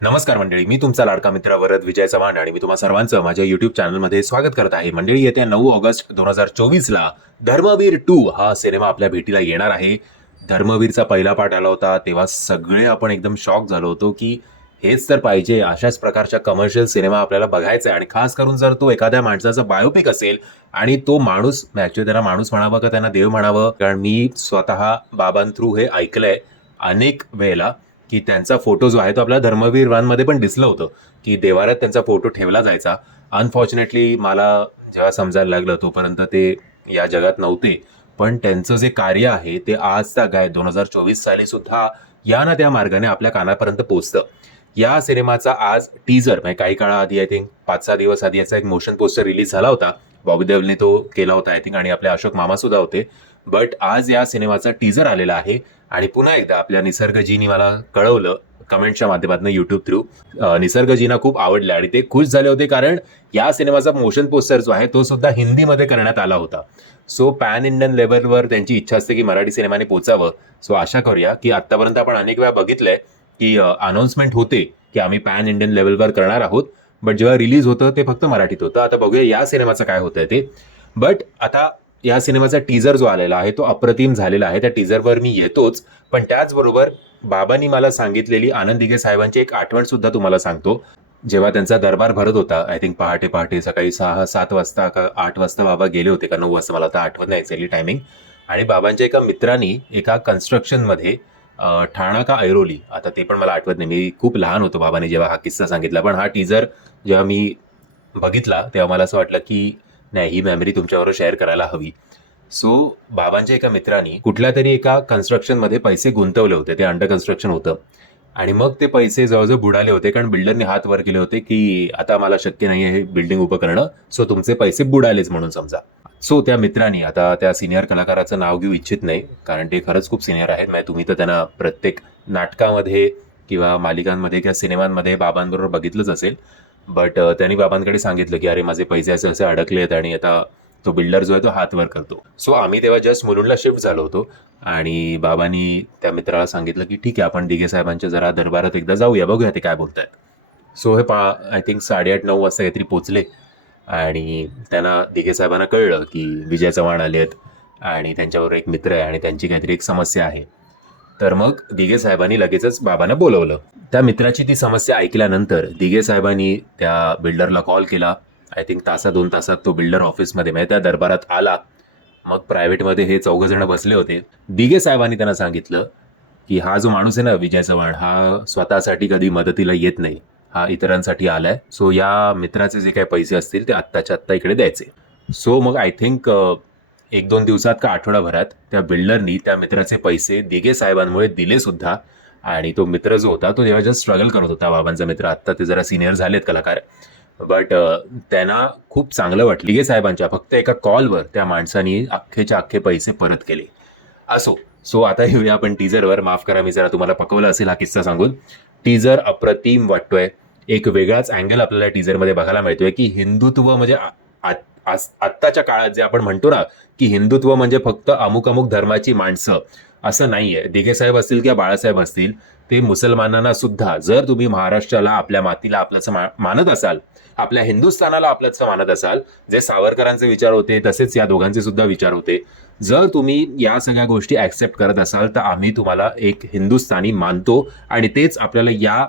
नमस्कार मंडळी मी तुमचा लाडका मित्र वरद विजय चव्हाण आणि मी तुम्हा सर्वांचं माझ्या युट्यूब चॅनलमध्ये स्वागत करत आहे. मंडळी येत्या नऊ ऑगस्ट दोन हजार चोवीसला धर्मवीर टू हा सिनेमा आपल्या भेटीला येणार आहे. धर्मवीरचा पहिला पार्ट आला होता तेव्हा सगळे आपण एकदम शॉक झालो होतो की हेच तर पाहिजे अशाच प्रकारच्या कमर्शियल सिनेमा आपल्याला बघायचा आहे. आणि खास करून जर तो एखाद्या माणसाचा बायोपिक असेल आणि तो माणूस ॲक्च्युली त्यांना माणूस म्हणावं का त्यांना देव म्हणावं? कारण मी स्वतः बाबां थ्रू हे ऐकलंय अनेक वेळेला. की त्यांचा फोटो जो आहे तो आपल्या धर्मवीर वानमध्ये पण दिसलं होतं की देवाऱ्यात त्यांचा फोटो ठेवला जायचा. अनफॉर्च्युनेटली मला जेव्हा समजायला लागलं तोपर्यंत ते या जगात नव्हते. पण त्यांचं जे कार्य आहे ते आज काय दोन हजार चोवीस साली सुद्धा या ना त्या मार्गाने आपल्या कानापर्यंत पोहोचतं. या सिनेमाचा आज टीजर म्हणजे काही काळाआधी आय थिंक पाच सहा दिवस आधी याचा एक मोशन पोस्टर रिलीज झाला होता. बॉबी देवलने तो केला होता आय थिंक आणि आपले अशोक मामा सुद्धा होते. बट आज या सिनेमाचा टीजर आलेला आहे. आणि पुन्हा एकदा आपल्या निसर्गजीनी मला कळवलं कमेंटच्या माध्यमातून युट्यूब थ्रू निसर्गजीना खूप आवडलं आणि ते खुश झाले होते कारण या सिनेमाचा मोशन पोस्टर जो आहे तो सुद्धा हिंदीमध्ये करण्यात आला होता. सो पॅन इंडियन लेवलवर त्यांची इच्छा असते की मराठी सिनेमाने पोचावं. सो आशा करूया की आतापर्यंत आपण अनेक वेळा बघितलंय की अनाऊन्समेंट होते की आम्ही पॅन इंडियन लेवलवर करणार आहोत. बट जेव्हा रिलीज होतं ते फक्त मराठीत होतं. आता बघूया या सिनेमाचं काय होतंय ते. बट आता या सिनेमाचा टीजर जो आलेला आहे तो अप्रतिम झालेला आहे. त्या टीजरवर मी येतोच. पण त्याचबरोबर बाबांनी मला सांगितलेली आनंद दिघे साहेबांची एक आठवण सुद्धा तुम्हाला सांगतो. जेव्हा त्यांचा दरबार भरत होता आय थिंक पहाटे पहाटे सकाळी सहा सात वाजता का आठ वाजता बाबा गेले होते का नऊ वाजता मला आता आठवत नाही एक्झॅक्टली टायमिंग आणि बाबांच्या एका मित्रांनी एका कन्स्ट्रक्शनमध्ये ठाणा का ऐरोली आता ते पण मला आठवत नाही. मी खूप लहान होतो बाबांनी जेव्हा हा किस्सा सांगितला. पण हा टीजर जेव्हा मी बघितला तेव्हा मला असं वाटलं की नाही ही मेमरी तुमच्याबरोबर शेअर करायला हवी. सो बाबांच्या एका मित्रांनी कुठल्या तरी एका कन्स्ट्रक्शनमध्ये पैसे गुंतवले होते. ते अंडर कन्स्ट्रक्शन होतं. आणि मग ते पैसे जवळजवळ बुडाले होते कारण बिल्डरने हात वर केले होते की आता मला शक्य नाही आहे हे बिल्डिंग उभं करणं. सो तुमचे पैसे बुडालेच म्हणून समजा. सो त्या मित्रांनी आता त्या सिनियर कलाकाराचं नाव घेऊ इच्छित नाही कारण ते खरंच खूप सिनियर आहेत. म्हणजे तुम्ही तर त्यांना प्रत्येक नाटकामध्ये किंवा मालिकांमध्ये किंवा सिनेमांमध्ये बाबांबरोबर बघितलंच असेल. बट uh, त्यांनी बाबांकडे सांगितलं की अरे माझे पैसे असे असे अडकले आहेत आणि आता तो बिल्डर जो आहे तो हातवर करतो. सो आम्ही तेव्हा जस्ट मुलुंडला शिफ्ट झालो होतो आणि बाबांनी त्या मित्राला सांगितलं की ठीक आहे आपण दिघे साहेबांच्या जरा दरबारात एकदा जाऊया बघूया ते काय बोलतायत. सो हे पा आय थिंक साडेआठ नऊ वाजता काहीतरी पोचले आणि त्यांना दिघे साहेबांना कळलं की विजय चव्हाण आले आहेत आणि त्यांच्यावर एक मित्र आहे आणि त्यांची काहीतरी एक समस्या आहे. तर मग दिघे साहेबांनी लगेचच बाबांना बोलवलं. त्या मित्राची ती समस्या ऐकल्यानंतर दिघे साहेबांनी त्या बिल्डरला कॉल केला. आय थिंक तासा दोन तासात तो बिल्डर ऑफिसमध्ये म्हणजे त्या दरबारात आला. मग प्रायव्हेटमध्ये हे चौघ जण बसले होते. दिघे साहेबांनी त्यांना सांगितलं की हा जो माणूस आहे ना विजय चव्हाण हा स्वतःसाठी कधी मदतीला येत नाही. हा इतरांसाठी आलाय. सो या मित्राचे जे काही पैसे असतील ते आत्ताच्या आत्ता इकडे द्यायचे. सो मग आय थिंक एक दोन दिवसात का आठवडाभरात त्या बिल्डरनी त्या मित्राचे पैसे दिघे साहेबांमुळे दिले सुद्धा. आणि तो मित्र जो होता तो तेव्हा जस्ट स्ट्रगल करत होता बाबांचा मित्र आत्ता ते जरा सिनियर झालेत कलाकार. बट त्यांना खूप चांगलं वाटलं. गे साहेबांच्या फक्त एका कॉलवर त्या माणसानी अख्खेच्या अख्खे पैसे परत केले. असो. सो आता येऊया आपण टीजरवर माफ करा मी जरा तुम्हाला पकवलं असेल हा किस्सा सांगून. टीजर अप्रतिम वाटतोय. एक वेगळाच अँगल आपल्याला टीजरमध्ये बघायला मिळतोय की हिंदुत्व म्हणजे आ- आत्ताच्या काळात जे आपण म्हणतो ना की हिंदुत्व म्हणजे फक्त अमुक अमुक धर्माची माणसं असं नाहीये. दिघे साहेब असतील किंवा बाळासाहेब असतील ते मुसलमानांना सुद्धा जर तुम्ही महाराष्ट्राला आपल्या मातीला आपल्याचं मानत असाल आपल्या हिंदुस्थानाला आपल्याचं मानत असाल जे सावरकरांचे विचार होते तसेच या दोघांचे सुद्धा विचार होते. जर तुम्ही या सगळ्या गोष्टी ऍक्सेप्ट करत असाल तर आम्ही तुम्हाला एक हिंदुस्थानी मानतो आणि तेच आपल्याला या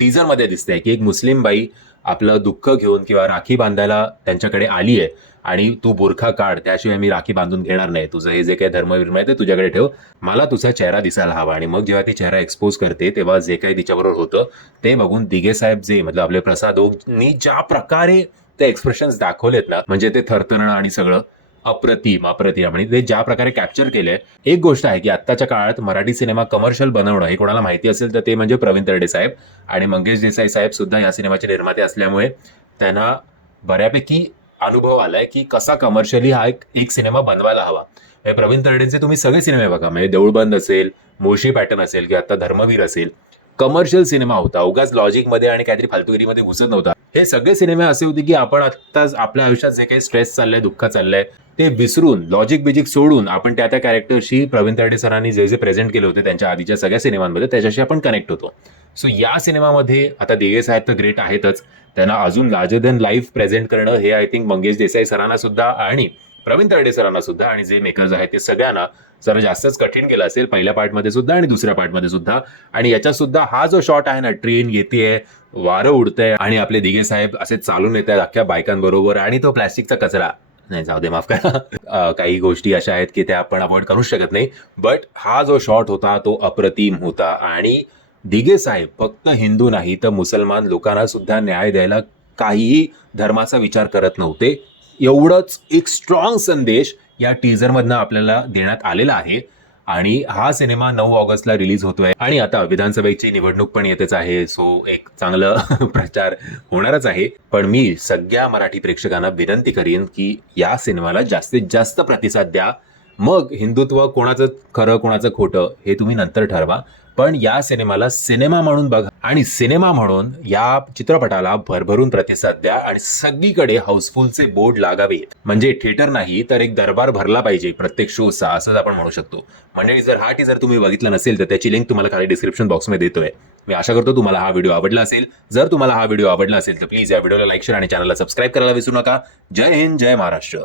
टीजरमध्ये दिसतंय की एक मुस्लिम बाई आपलं दुःख घेऊन किंवा राखी बांधायला त्यांच्याकडे आली आहे आणि तू बुरखा काढ त्याशिवाय मी राखी बांधून घेणार नाही. तुझं हे जे काही धर्मविर्म आहे ते तुझ्याकडे ठेव. मला तुझा चेहरा दिसायला हवा आणि मग जेव्हा ती चेहरा एक्सपोज करते तेव्हा जे काही तिच्याबरोबर होतं ते बघून दिगे साहेब जे मतलब आपले प्रसाद ज्या प्रकारे ते एक्सप्रेशन्स दाखवलेत ना म्हणजे ते थरथरणं आणि सगळं अप्रतिम अप्रतिम. आणि ते ज्या प्रकारे कॅप्चर केले एक गोष्ट आहे की आत्ताच्या काळात मराठी सिनेमा कमर्शियल बनवणं हे कोणाला माहिती असेल तर ते म्हणजे प्रवीण तरडे साहेब आणि मंगेश देसाई साहेब सुद्धा या सिनेमाचे निर्माते असल्यामुळे त्यांना बऱ्यापैकी अनुभव आलाय की कसा कमर्शियली हा एक एक सिनेमा बनवायला हवा. म्हणजे प्रवीण तरडेंचे तुम्ही सगळे सिनेमे बघा. म्हणजे देऊळबंद असेल मुळशी पॅटर्न असेल किंवा आता धर्मवीर असेल. कमर्शियल सिनेमा होता. उगाच लॉजिकमध्ये आणि काहीतरी फालतुगिरीमध्ये घुसत नव्हता. हे सगळे सिनेमे असे होते की आपण आत्ताच आपल्या आयुष्यात जे काही स्ट्रेस चाललंय दुःख चाललंय ते विसरून लॉजिक बिजिक सोडून आपण त्या त्या कॅरेक्टरशी प्रवीण तरडे सरांनी जे जे प्रेझेंट केले होते त्यांच्या आधीच्या सगळ्या सिनेमांमध्ये त्याच्याशी आपण कनेक्ट होतो. सो या सिनेमामध्ये आता देगे साहेब तर ग्रेट आहेतच. त्यांना अजून लार्जर दॅन लाईफ प्रेझेंट करणं हे आय थिंक मंगेश देसाई सरांना सुद्धा आणि प्रवीण तरडे सरांना सुद्धा आणि जे मेकर्स आहेत ते सगळ्यांना जरा जास्तच कठीण गेलं असेल. पहिल्या पार्टमध्ये सुद्धा आणि दुसऱ्या पार्टमध्ये सुद्धा. आणि याच्यात सुद्धा हा जो शॉट आहे ना ट्रेन येते वारं उडतंय आणि आपले दिगे साहेब असे चालून येत आहेत अख्ख्या बायकांबरोबर आणि तो प्लॅस्टिकचा कचरा. नाही जाऊ दे माफ करा. काही गोष्टी अशा आहेत की त्या आपण अवॉइड करू शकत नाही. बट हा जो शॉट होता तो अप्रतिम होता. आणि दिगे साहेब फक्त हिंदू नाही तर मुसलमान लोकांना सुद्धा न्याय द्यायला काहीही धर्माचा विचार करत नव्हते. एवढंच एक स्ट्रॉंग संदेश या टीझरमधनं आपल्याला देण्यात आलेला आहे. आणि हा सिनेमा नऊ ऑगस्टला रिलीज होतोय. आणि आता विधानसभेची निवडणूक पण येतेच आहे. सो एक चांगलं प्रचार होणारच आहे. पण मी सगळ्या मराठी प्रेक्षकांना विनंती करीन की या सिनेमाला जास्तीत जास्त प्रतिसाद द्या. मग हिंदुत्व कोणाचं खरं कोणाचं खोटं हे तुम्ही नंतर ठरवा. पण या सिनेमाला सिनेमा म्हणून बघा. आणि सिनेमा म्हणून या चित्रपटाला भरभरून प्रतिसाद द्या आणि सगळीकडे हाऊसफुलचे बोर्ड लागावेत. म्हणजे थिएटर नाही तर एक दरबार भरला पाहिजे प्रत्येक शोचा असंच आपण म्हणू शकतो. मंडळी जर हा टीजर तुम्ही बघितला नसेल तर त्याची लिंक तुम्हाला खाली डिस्क्रिप्शन बॉक्समध्ये देतोय. मी आशा करतो तुम्हाला हा व्हिडिओ आवडला असेल. जर तुम्हाला हा व्हिडिओ आवडला असेल तर प्लीज या व्हिडिओला लाईक शेअर आणि चॅनलला सबस्क्राईब करायला विसरू नका. जय हिंद जय महाराष्ट्र.